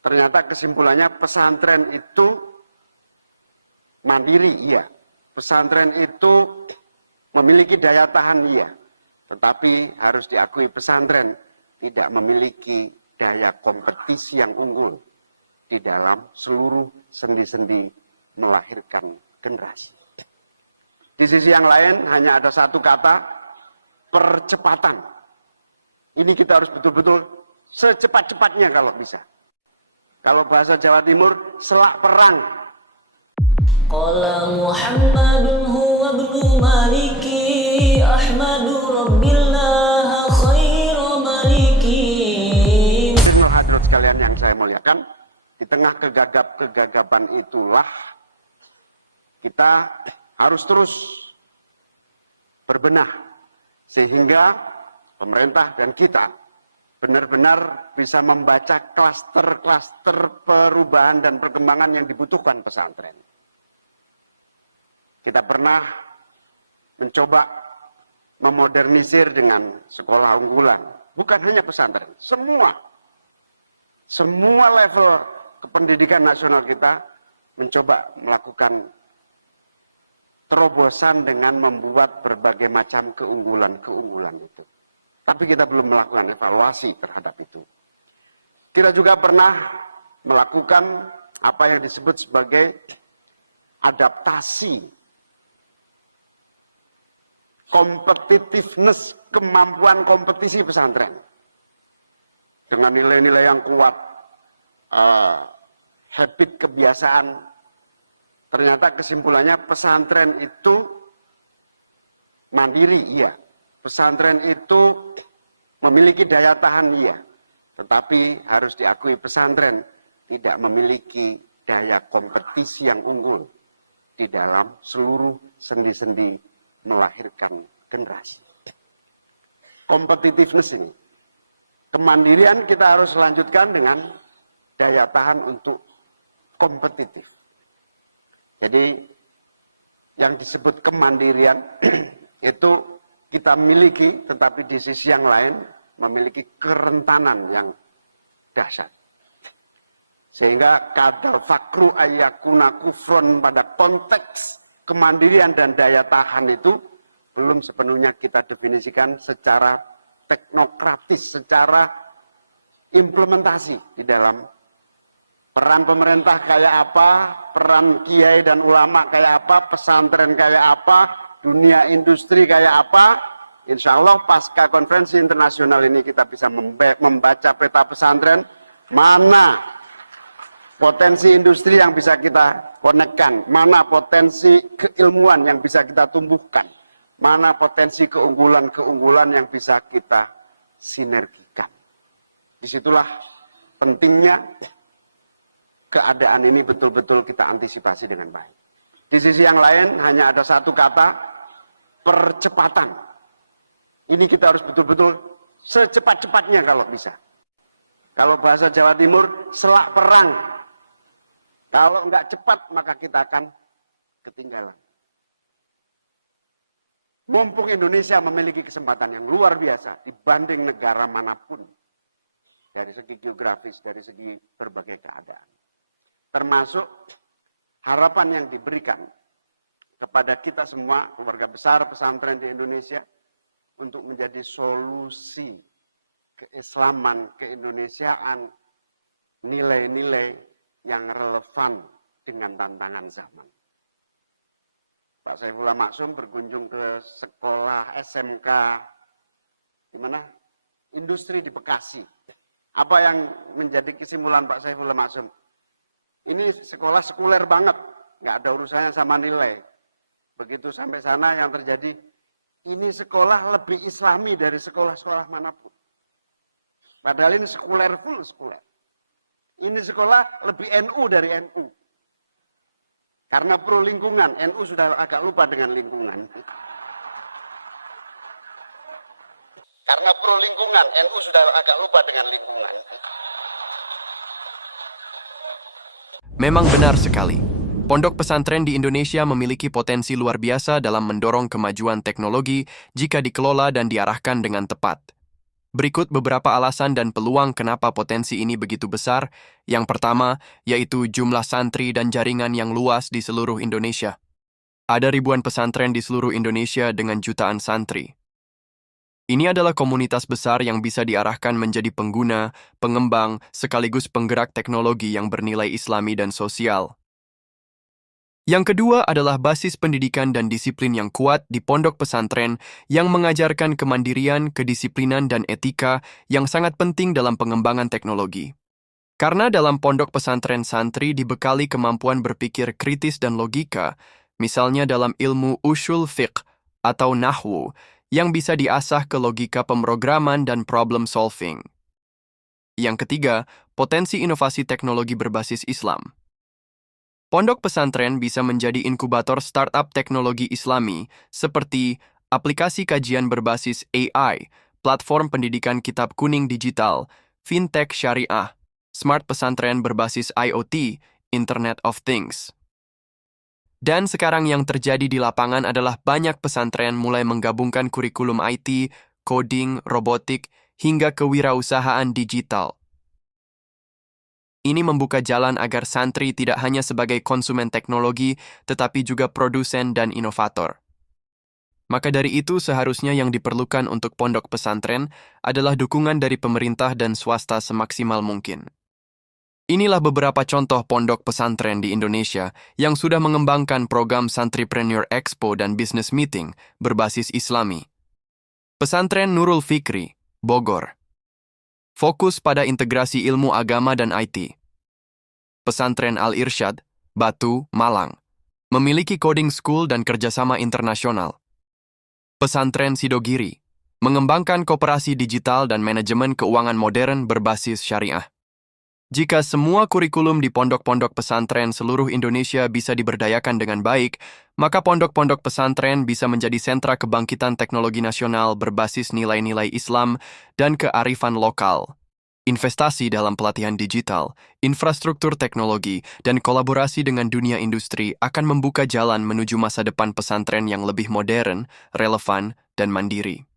Ternyata kesimpulannya pesantren itu mandiri, iya. Pesantren itu memiliki daya tahan, iya. Tetapi harus diakui pesantren tidak memiliki daya kompetisi yang unggul di dalam seluruh sendi-sendi melahirkan generasi. Di sisi yang lain hanya ada satu kata, percepatan. Ini kita harus betul-betul secepat-cepatnya kalau bisa. Kalau bahasa Jawa Timur, selak perang. Qala Muhammadun huwa ibnu Maliki Ahmadu Rabbillah khairu Maliki. Hadirat sekalian yang saya muliakan, di tengah kegagapan itulah kita harus terus berbenah sehingga pemerintah dan kita benar-benar bisa membaca klaster-klaster perubahan dan perkembangan yang dibutuhkan pesantren. Kita pernah mencoba memodernisir dengan sekolah unggulan. Bukan hanya pesantren, semua level kependidikan nasional kita mencoba melakukan terobosan dengan membuat berbagai macam keunggulan itu. Tapi kita belum melakukan evaluasi terhadap itu. Kita juga pernah melakukan apa yang disebut sebagai adaptasi competitiveness, kemampuan kompetisi pesantren. Dengan nilai-nilai yang kuat, habit kebiasaan. Ternyata kesimpulannya pesantren itu mandiri, iya. Pesantren itu memiliki daya tahan, iya. Tetapi harus diakui pesantren tidak memiliki daya kompetisi yang unggul di dalam seluruh sendi-sendi melahirkan generasi. Competitiveness ini. Kemandirian kita harus lanjutkan dengan daya tahan untuk kompetitif. Jadi yang disebut kemandirian itu kita miliki, tetapi di sisi yang lain memiliki kerentanan yang dahsyat. Sehingga kadal fakru ayakuna kufron pada konteks kemandirian dan daya tahan itu belum sepenuhnya kita definisikan secara teknokratis, secara implementasi di dalam peran pemerintah kayak apa, peran kiai dan ulama kayak apa, pesantren kayak apa, dunia industri kayak apa. Insya Allah pasca konferensi internasional ini kita bisa membaca peta pesantren, mana potensi industri yang bisa kita konekkan, mana potensi keilmuan yang bisa kita tumbuhkan, mana potensi keunggulan-keunggulan yang bisa kita sinergikan. Disitulah pentingnya keadaan ini betul-betul kita antisipasi dengan baik. Di sisi yang lain hanya ada satu kata, percepatan. Ini kita harus betul-betul secepat-cepatnya kalau bisa. Kalau bahasa Jawa Timur, selak perang. Kalau enggak cepat, maka kita akan ketinggalan. Mumpung Indonesia memiliki kesempatan yang luar biasa dibanding negara manapun. Dari segi geografis, dari segi berbagai keadaan. Termasuk harapan yang diberikan kepada kita semua, keluarga besar pesantren di Indonesia, untuk menjadi solusi keislaman, keindonesiaan, nilai-nilai yang relevan dengan tantangan zaman. Pak Saifullah Maksum berkunjung ke sekolah SMK di mana? Industri di Bekasi. Apa yang menjadi kesimpulan Pak Saifullah Maksum? Ini sekolah sekuler banget, nggak ada urusannya sama nilai. Begitu sampai sana yang terjadi, ini sekolah lebih islami dari sekolah-sekolah manapun. Padahal ini sekuler, full sekuler. Ini sekolah lebih NU dari NU. Karena pro lingkungan, NU sudah agak lupa dengan lingkungan. Karena pro lingkungan, NU sudah agak lupa dengan lingkungan. Memang benar sekali. Pondok pesantren di Indonesia memiliki potensi luar biasa dalam mendorong kemajuan teknologi jika dikelola dan diarahkan dengan tepat. Berikut beberapa alasan dan peluang kenapa potensi ini begitu besar. Yang pertama, yaitu jumlah santri dan jaringan yang luas di seluruh Indonesia. Ada ribuan pesantren di seluruh Indonesia dengan jutaan santri. Ini adalah komunitas besar yang bisa diarahkan menjadi pengguna, pengembang, sekaligus penggerak teknologi yang bernilai Islami dan sosial. Yang kedua adalah basis pendidikan dan disiplin yang kuat di pondok pesantren yang mengajarkan kemandirian, kedisiplinan, dan etika yang sangat penting dalam pengembangan teknologi. Karena dalam pondok pesantren santri dibekali kemampuan berpikir kritis dan logika, misalnya dalam ilmu ushul fiqh atau nahwu, yang bisa diasah ke logika pemrograman dan problem solving. Yang ketiga, potensi inovasi teknologi berbasis Islam. Pondok pesantren bisa menjadi inkubator startup teknologi Islami seperti aplikasi kajian berbasis AI, platform pendidikan kitab kuning digital, fintech syariah, smart pesantren berbasis IoT, Internet of Things. Dan sekarang yang terjadi di lapangan adalah banyak pesantren mulai menggabungkan kurikulum IT, coding, robotik, hingga kewirausahaan digital. Ini membuka jalan agar santri tidak hanya sebagai konsumen teknologi, tetapi juga produsen dan inovator. Maka dari itu, seharusnya yang diperlukan untuk pondok pesantren adalah dukungan dari pemerintah dan swasta semaksimal mungkin. Inilah beberapa contoh pondok pesantren di Indonesia yang sudah mengembangkan program Santripreneur Expo dan Business Meeting berbasis Islami. Pesantren Nurul Fikri, Bogor. Fokus pada integrasi ilmu agama dan IT. Pesantren Al-Irsyad, Batu, Malang. Memiliki coding school dan kerjasama internasional. Pesantren Sidogiri. Mengembangkan koperasi digital dan manajemen keuangan modern berbasis syariah. Jika semua kurikulum di pondok-pondok pesantren seluruh Indonesia bisa diberdayakan dengan baik, maka pondok-pondok pesantren bisa menjadi sentra kebangkitan teknologi nasional berbasis nilai-nilai Islam dan kearifan lokal. Investasi dalam pelatihan digital, infrastruktur teknologi, dan kolaborasi dengan dunia industri akan membuka jalan menuju masa depan pesantren yang lebih modern, relevan, dan mandiri.